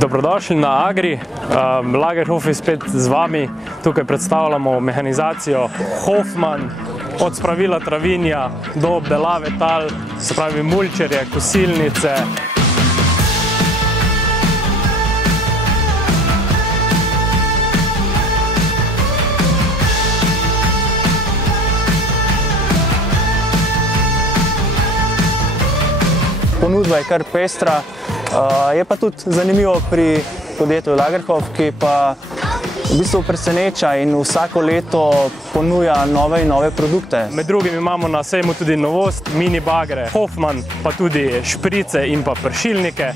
Dobrodošli na Agri. Lagerhof je spet z vami. Tukaj predstavljamo mehanizacijo Hofmann, od spravila travinja do obdelave tal, se pravi mulčerje, kosilnice. Ponudba je kar pestra, je pa tudi zanimivo pri podjetju Lagerhof, ki pa v bistvu preseneča in vsako leto ponuja nove in nove produkte. Med drugim imamo na sejmu tudi novost, mini bagre Hofmann, pa tudi šprice in pa pršilnike.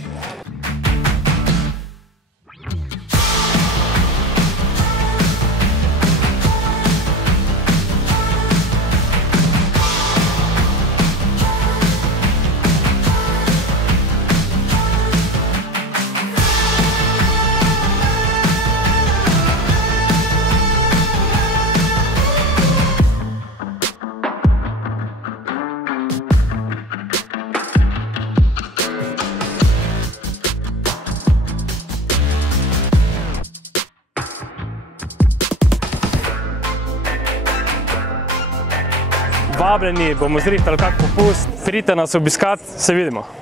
Vabljeni, bomo zrihtali kak popust, pridite nas obiskat, se vidimo.